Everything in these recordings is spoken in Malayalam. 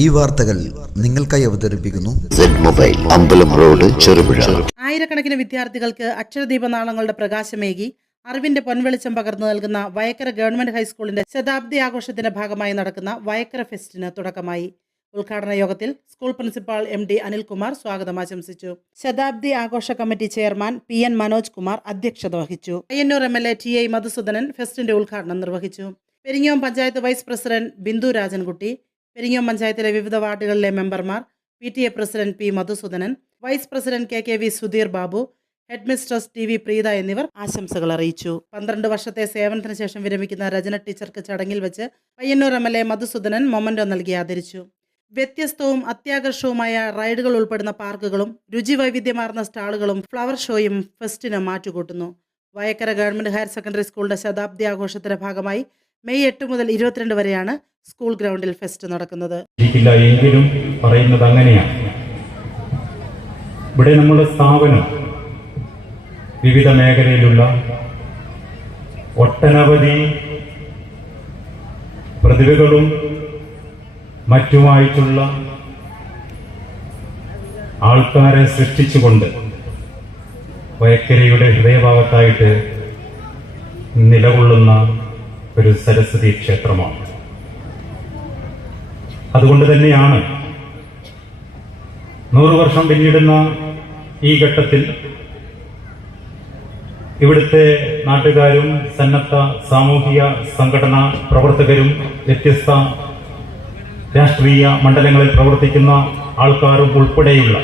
ഈ വാർത്തകൾ നിങ്ങൾക്കായി അവതരിപ്പിക്കുന്നു മൊബൈൽ അമ്പലം റോഡ് ചെറുപുഴ. ആയിരക്കണക്കിന് വിദ്യാർത്ഥികൾക്ക് അക്ഷരദീപനാളങ്ങളുടെ പ്രകാശമേകി അറിവിന്റെ പൊൻവെളിച്ചം പകർന്നു നൽകുന്ന വയക്കര ഗവൺമെന്റ് ഹൈസ്കൂളിന്റെ ശതാബ്ദി ആഘോഷത്തിന്റെ ഭാഗമായി നടക്കുന്ന വയക്കര ഫെസ്റ്റിന് തുടക്കമായി. ഉദ്ഘാടന യോഗത്തിൽ സ്കൂൾ പ്രിൻസിപ്പാൾ MD അനിൽകുമാർ സ്വാഗതം ആശംസിച്ചു. ശതാബ്ദി ആഘോഷ committee chairman PN Manoj Kumar അധ്യക്ഷത വഹിച്ചു. പയ്യന്നൂർ MLA TI മധുസൂദനൻ ഫെസ്റ്റിന്റെ ഉദ്ഘാടനം നിർവഹിച്ചു. പെരിങ്ങോം പഞ്ചായത്ത് വൈസ് പ്രസിഡന്റ് ബിന്ദു രാജൻകുട്ടി, പെരിങ്ങോം പഞ്ചായത്തിലെ വിവിധ വാർഡുകളിലെ മെമ്പർമാർ, PTA president P Madhusudanan, vice president KKV Sudheer Babu, head mistress TV Preetha എന്നിവർ ആശംസകൾ അറിയിച്ചു. 12 വർഷത്തെ സേവനത്തിന് ശേഷം വിരമിക്കുന്ന രചന ടീച്ചർക്ക് ചടങ്ങിൽ വെച്ച് പയ്യന്നൂർ MLA മധുസൂദനൻ മൊമന്റോ നൽകി ആദരിച്ചു. വ്യത്യസ്തവും അത്യാകർഷവുമായ റൈഡുകൾ ഉൾപ്പെടുന്ന പാർക്കുകളും രുചി വൈവിധ്യമാർന്ന സ്റ്റാളുകളും ഫ്ലവർ ഷോയും ഫെസ്റ്റിന് മാറ്റുകൂട്ടുന്നു. വയക്കര ഗവൺമെന്റ് ഹയർ സെക്കൻഡറി സ്കൂളിന്റെ ശതാബ്ദി ആഘോഷത്തിന്റെ ഭാഗമായി മെയ് 8 മുതൽ 22 വരെയാണ് സ്കൂൾ ഗ്രൗണ്ടിൽ ഫെസ്റ്റ് നടക്കുന്നത്. എങ്കിലും പറയുന്നത് അങ്ങനെയാണ്. ഇവിടെ നമ്മുടെ സ്ഥാപനം വിവിധ മേഖലയിലുള്ള ഒട്ടനവധി പ്രതിഭകളും മറ്റുമായിട്ടുള്ള ആൾക്കാരെ സൃഷ്ടിച്ചുകൊണ്ട് വയക്കരയുടെ ഹൃദയഭാഗത്തായിട്ട് നിലകൊള്ളുന്ന ഒരു സരസ്വതി ക്ഷേത്രമാണ്. അതുകൊണ്ട് തന്നെയാണ് 100 വർഷം പിന്നിടുന്ന ഈ ഘട്ടത്തിൽ ഇവിടുത്തെ നാട്ടുകാരും സന്നദ്ധ സാമൂഹിക സംഘടനാ പ്രവർത്തകരും വ്യത്യസ്ത രാഷ്ട്രീയ മണ്ഡലങ്ങളിൽ പ്രവർത്തിക്കുന്ന ആൾക്കാരും ഉൾപ്പെടെയുള്ള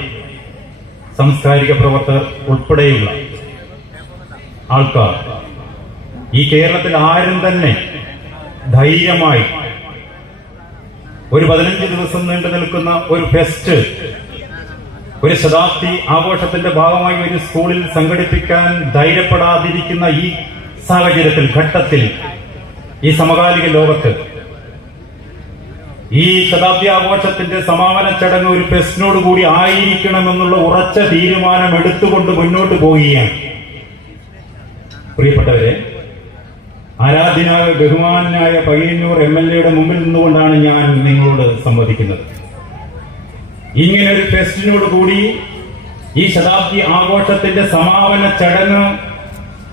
സാംസ്കാരിക പ്രവർത്തകർ ഉൾപ്പെടെയുള്ള ആൾക്കാർ ഈ കേരളത്തിൽ ആരും തന്നെ ധൈര്യമായി ഒരു 15 ദിവസം നീണ്ടു നിൽക്കുന്ന ഒരു ഫെസ്റ്റ്, ഒരു ശതാബ്ദി ആഘോഷത്തിന്റെ ഭാഗമായി ഒരു സ്കൂളിൽ സംഘടിപ്പിക്കാൻ ധൈര്യപ്പെടാതിരിക്കുന്ന ഈ സാഹചര്യത്തിൽ, ഘട്ടത്തിൽ, ഈ സമകാലിക ലോകത്ത് ഈ ശതാബ്ദി ആഘോഷത്തിന്റെ സമാപന ചടങ്ങ് ഒരു ഫെസ്റ്റിനോട് കൂടി ആയിരിക്കണമെന്നുള്ള ഉറച്ച തീരുമാനം എടുത്തുകൊണ്ട് മുന്നോട്ട് പോവുകയാണ്. പ്രിയപ്പെട്ടവരെ, ആരാധ്യനായ ബഹുമാനായ പയ്യന്നൂർ MLA മുമ്പിൽ നിന്നുകൊണ്ടാണ് ഞാൻ നിങ്ങളോട് സംവദിക്കുന്നത്. ഇങ്ങനെ ഒരു ഫെസ്റ്റിനോട് കൂടി ഈ ശതാബ്ദി ആഘോഷത്തിന്റെ സമാപന ചടങ്ങ്,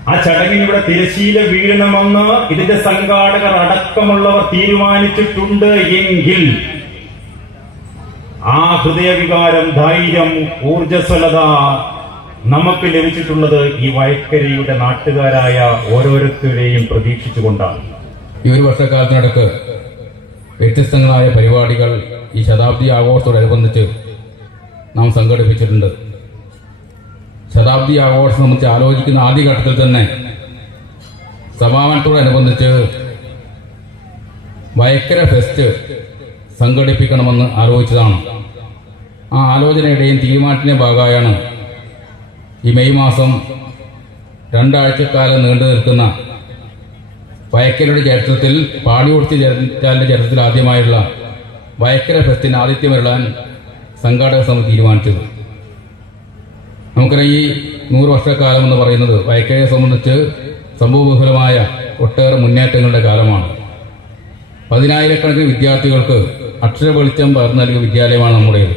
ആ ചടങ്ങിന് ഇവിടെ തിരശീല വീഴണമെന്ന് ഇതിന്റെ സംഘാടകർ അടക്കമുള്ളവർ തീരുമാനിച്ചിട്ടുണ്ട് എങ്കിൽ ആ ഹൃദയവികാരം, ധൈര്യം, ഊർജ്ജസ്വലത നമുക്ക് ലഭിച്ചിട്ടുള്ളത് ഈ വയക്കരയുടെ നാട്ടുകാരായ ഓരോരുത്തരെയും പ്രതീക്ഷിച്ചുകൊണ്ടാണ്. ഈ ഒരു വർഷക്കാലത്തിനടക്ക് വ്യത്യസ്തങ്ങളായ പരിപാടികൾ ഈ ശതാബ്ദി ആഘോഷത്തോടനുബന്ധിച്ച് നാം സംഘടിപ്പിച്ചിട്ടുണ്ട്. ശതാബ്ദി ആഘോഷം സംബന്ധിച്ച് ആലോചിക്കുന്ന ആദ്യഘട്ടത്തിൽ തന്നെ സമാപനത്തോടനുബന്ധിച്ച് വയക്കര ഫെസ്റ്റ് സംഘടിപ്പിക്കണമെന്ന് ആലോചിച്ചതാണ്. ആ ആലോചനയുടെയും തീരുമാനത്തിന്റെ ഭാഗമായാണ് ഈ മെയ് മാസം 2 ആഴ്ചക്കാലം നീണ്ടു നിൽക്കുന്ന വയക്കരയുടെ ചരിത്രത്തിൽ, പാടിയോടിച്ച ചരിത്രത്തിൽ ആദ്യമായുള്ള വയക്കര ഫെസ്റ്റിന് ആതിഥ്യമരുളാൻ സംഘാടക സമിതി തീരുമാനിച്ചത്. നമുക്കറിയാം, ഈ 100 വർഷക്കാലം എന്ന് പറയുന്നത് വയക്കരയെ സംബന്ധിച്ച് സംഭവബഹുലമായ ഒട്ടേറെ മുന്നേറ്റങ്ങളുടെ കാലമാണ്. 10,000-കണക്കിന് വിദ്യാർത്ഥികൾക്ക് അക്ഷര വെളിച്ചം പകർന്നു നൽകിയ വിദ്യാലയമാണ് നമ്മുടേത്.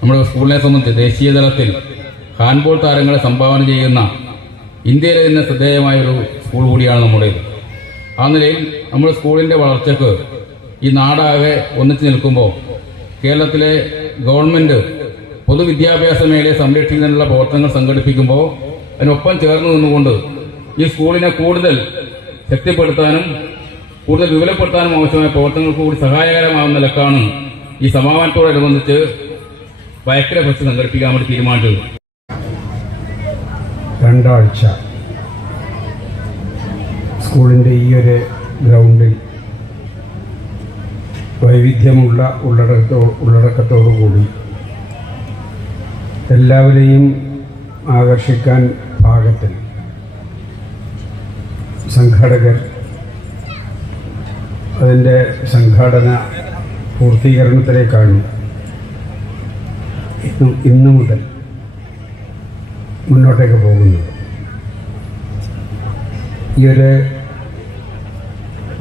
നമ്മുടെ സ്കൂളിനെ സംബന്ധിച്ച് ദേശീയ തലത്തിൽ ഹാൻഡ്ബോൾ താരങ്ങളെ സംഭാവന ചെയ്യുന്ന ഇന്ത്യയിലെ തന്നെ ശ്രദ്ധേയമായൊരു സ്കൂൾ കൂടിയാണ് നമ്മുടേത്. ആ നിലയിൽ നമ്മുടെ സ്കൂളിന്റെ വളർച്ചയ്ക്ക് ഈ നാടാകെ ഒന്നിച്ചു നിൽക്കുമ്പോൾ കേരളത്തിലെ ഗവൺമെന്റ് പൊതുവിദ്യാഭ്യാസ മേഖലയെ സംരക്ഷിക്കുന്നതിനുള്ള പ്രവർത്തനങ്ങൾ സംഘടിപ്പിക്കുമ്പോൾ അതിനൊപ്പം ചേർന്ന് നിന്നുകൊണ്ട് ഈ സ്കൂളിനെ കൂടുതൽ ശക്തിപ്പെടുത്താനും കൂടുതൽ വിപുലപ്പെടുത്താനും ആവശ്യമായ പ്രവർത്തനങ്ങൾക്ക് കൂടി സഹായകരമാകുന്ന നിലക്കാണ് ഈ സമാപനത്തോടനുബന്ധിച്ച് വയക്കര ഫെസ്റ്റ് സംഘടിപ്പിക്കാൻ വേണ്ടി തീരുമാനിച്ചത്. 2 ആഴ്ച സ്കൂളിൻ്റെ ഈ ഒരു ഗ്രൗണ്ടിൽ വൈവിധ്യമുള്ള ഉള്ളടക്കത്തോടു കൂടി എല്ലാവരെയും ആകർഷിക്കാൻ പാകത്തിൽ സംഘാടകർ അതിൻ്റെ സംഘാടന പൂർത്തീകരണത്തിലേക്കാണ് ഇന്നു മുതൽ മുന്നോട്ടേക്ക് പോകുന്നത്. ഈ ഒരു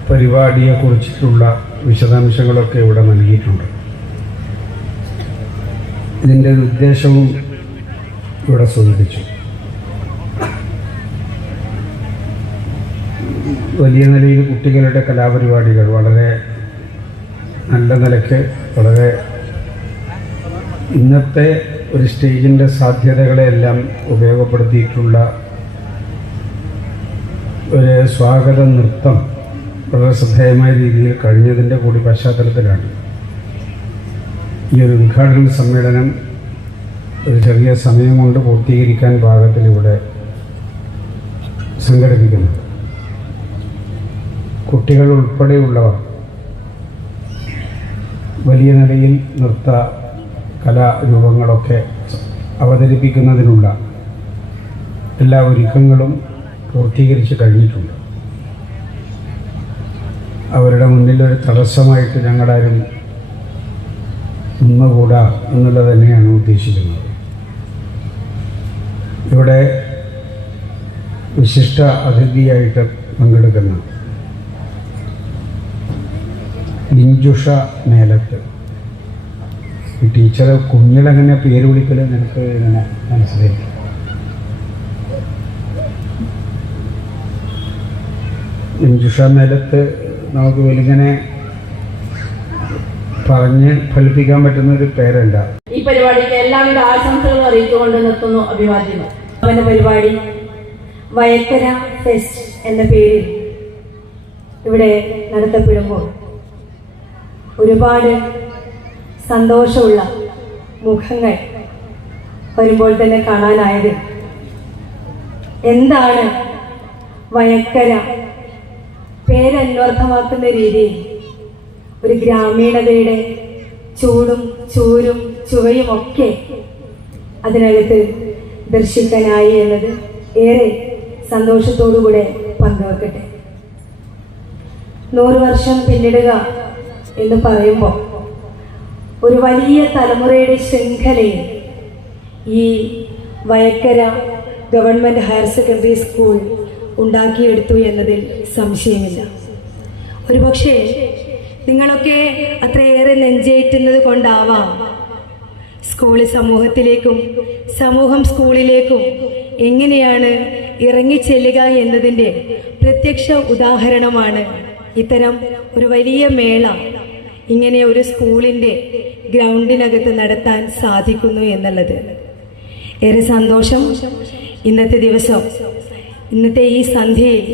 പരിപാടിയെക്കുറിച്ചിട്ടുള്ള വിശദാംശങ്ങളൊക്കെ ഇവിടെ നൽകിയിട്ടുണ്ട്. ഇതിൻ്റെ ഉദ്ദേശവും ഇവിടെ സൂചിപ്പിച്ചു. വലിയ നിലയിൽ കുട്ടികളുടെ കലാപരിപാടികൾ വളരെ നല്ല നിലയ്ക്ക് വളരെ ഇന്നത്തെ ഒരു സ്റ്റേജിൻ്റെ സാധ്യതകളെല്ലാം ഉപയോഗപ്പെടുത്തിയിട്ടുള്ള ഒരു സ്വാഗത നൃത്തം വളരെ ശ്രദ്ധേയമായ രീതിയിൽ കഴിഞ്ഞതിൻ്റെ കൂടി പശ്ചാത്തലത്തിലാണ് ഈ ഒരു ഉദ്ഘാടന സമ്മേളനം ഒരു ചെറിയ സമയം കൊണ്ട് പൂർത്തീകരിക്കാൻ പാകത്തിൽ ഇവിടെ സംഘടിപ്പിക്കുന്നു. കുട്ടികൾ ഉൾപ്പെടെയുള്ളവർ വലിയ നിലയിൽ നൃത്ത കലാരൂപങ്ങളൊക്കെ അവതരിപ്പിക്കുന്നതിനുള്ള എല്ലാ ഒരുക്കങ്ങളും പൂർത്തീകരിച്ച് കഴിഞ്ഞിട്ടുണ്ട്. അവരുടെ മുന്നിലൊരു തടസ്സമായിട്ട് ഞങ്ങളാരും നിന്നുകൂടാ എന്നുള്ളത് തന്നെയാണ് ഉദ്ദേശിക്കുന്നത്. ഇവിടെ വിശിഷ്ട അതിഥിയായിട്ട് പങ്കെടുക്കുന്ന മിഞ്ചുഷ മേലത്ത്, ഈ ടീച്ചർ കുഞ്ഞിലെങ്ങനെ പേര് വിളിക്കൽ നിനക്ക് ഇങ്ങനെ മനസ്സിലായി? മിഞ്ചുഷ മേലത്ത് നമുക്ക് വലിങ്ങനെ പറഞ്ഞ് ഫലിപ്പിക്കാൻ പറ്റുന്ന ഒരു പേരല്ല. ഈ പരിപാടിക്ക് എല്ലാവിധ ആശംസകളും അറിയിച്ചുകൊണ്ട് നിർത്തുന്നു. അഭിവാദ്യം. അവന്റെ പരിപാടി വയക്കര ഫെസ്റ്റ് എന്ന പേരിൽ ഇവിടെ നടത്തപ്പെടുമ്പോൾ ഒരുപാട് സന്തോഷമുള്ള മുഖങ്ങൾ വരുമ്പോൾ തന്നെ കാണാനായത്. എന്താണ് വയക്കര പേരന്വർത്ഥമാക്കുന്ന രീതിയിൽ ഒരു ഗ്രാമീണതയുടെ ചൂടും ചൂരും ചുവയുമൊക്കെ അതിനകത്ത് ദർശിക്കാനായി എന്നത് ഏറെ സന്തോഷത്തോടുകൂടെ പങ്കുവെക്കട്ടെ. 100 വർഷം പിന്നിടുക എന്ന് പറയുമ്പോൾ ഒരു വലിയ തലമുറയുടെ ശൃംഖലയിൽ ഈ Vayakkara government higher secondary school ഉണ്ടാക്കിയെടുത്തു എന്നതിൽ സംശയമില്ല. ഒരുപക്ഷെ നിങ്ങളൊക്കെ അത്രയേറെ നെഞ്ചേറ്റുന്നത് കൊണ്ടാവാം സ്കൂൾ സമൂഹത്തിലേക്കും സമൂഹം സ്കൂളിലേക്കും എങ്ങനെയാണ് ഇറങ്ങിച്ചെല്ലുക എന്നതിൻ്റെ പ്രത്യക്ഷ ഉദാഹരണമാണ് ഇത്തരം ഒരു വലിയ മേള ഇങ്ങനെ ഒരു സ്കൂളിൻ്റെ ഗ്രൗണ്ടിനകത്ത് നടത്താൻ സാധിക്കുന്നു എന്നുള്ളത്. ഏറെ സന്തോഷം. ഇന്നത്തെ ദിവസം, ഇന്നത്തെ ഈ സന്ധ്യയിൽ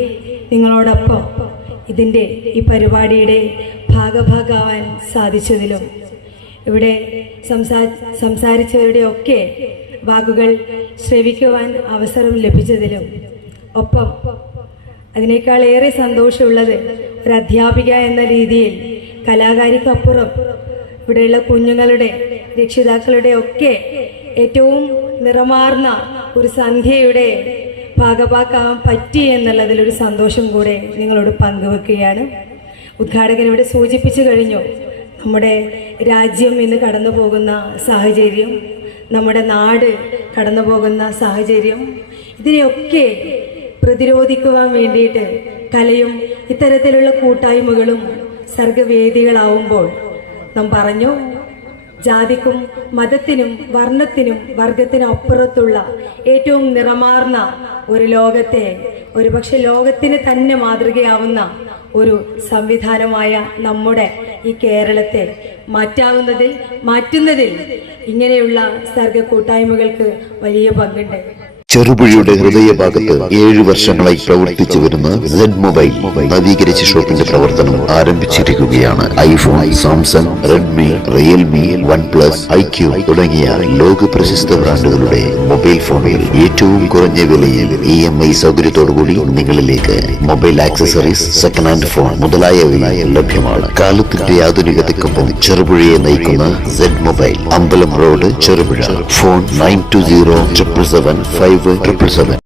നിങ്ങളോടൊപ്പം ഇതിൻ്റെ ഈ പരിപാടിയുടെ ഭാഗഭാക്കാവാൻ സാധിച്ചതിലും ഇവിടെ സംസാരിച്ചവരുടെ ഒക്കെ വാക്കുകൾ ശ്രവിക്കുവാൻ അവസരം ലഭിച്ചതിലും ഒപ്പം അതിനേക്കാൾ ഏറെ സന്തോഷമുള്ളത് ഒരു അധ്യാപിക എന്ന രീതിയിൽ കലാകാരിക്കപ്പുറം ഇവിടെയുള്ള കുഞ്ഞുങ്ങളുടെ രക്ഷിതാക്കളുടെ ഒക്കെ ഏറ്റവും നിറമാർന്ന ഒരു സന്ധ്യയുടെ ഭാഗഭാക്കാവാൻ പറ്റി എന്നുള്ളതിലൊരു സന്തോഷം കൂടെ നിങ്ങളോട് പങ്കുവെക്കുകയാണ്. ഉദ്ഘാടകൻ ഇവിടെ സൂചിപ്പിച്ചു കഴിഞ്ഞു. നമ്മുടെ രാജ്യം ഇന്ന് കടന്നു പോകുന്ന സാഹചര്യം, നമ്മുടെ നാട് കടന്നു പോകുന്ന സാഹചര്യം, ഇതിനെയൊക്കെ പ്രതിരോധിക്കുവാൻ വേണ്ടിയിട്ട് കലയും ഇത്തരത്തിലുള്ള കൂട്ടായ്മകളും സർഗവേദികളാവുമ്പോൾ നാം പറഞ്ഞു, ജാതിക്കും മതത്തിനും വർണ്ണത്തിനും വർഗത്തിനും അപ്പുറത്തുള്ള ഏറ്റവും നിറമാർന്ന ഒരു ലോകത്തെ, ഒരുപക്ഷെ ലോകത്തിന് തന്നെ മാതൃകയാവുന്ന ഒരു സംവിധാനമായ നമ്മുടെ ഈ കേരളത്തെ മാറ്റുന്നതിൽ ഇങ്ങനെയുള്ള സർഗ കൂട്ടായ്മകൾക്ക് വലിയ പങ്കുണ്ട്. ചെറുപുഴയുടെ ഹൃദയഭാഗത്ത് 7 വർഷങ്ങളായി പ്രവർത്തിച്ചു വരുന്ന സെഡ് മൊബൈൽ നവീകരിച്ച ഷോപ്പിന്റെ പ്രവർത്തനം ആരംഭിച്ചിരിക്കുകയാണ്. IPhone, Samsung, Redmi, Realme, OnePlus, IQ തുടങ്ങിയ ലോക പ്രശസ്ത ബ്രാൻഡുകളുടെ മൊബൈൽ ഫോണുകൾ ഏറ്റവും കുറഞ്ഞ വിലയിൽ EMI സൗകര്യത്തോടുകൂടി നിങ്ങളിലേക്ക്. Mobile accessories, second hand phone മുതലായവ ലഭ്യമാണ്. കാലത്തിന്റെ ആധുനികതയ്ക്കൊപ്പം ചെറുപുഴയെ നയിക്കുന്ന സെഡ് മൊബൈൽ, അമ്പലം റോഡ്, ചെറുപുഴ. ഫോൺ 92077577.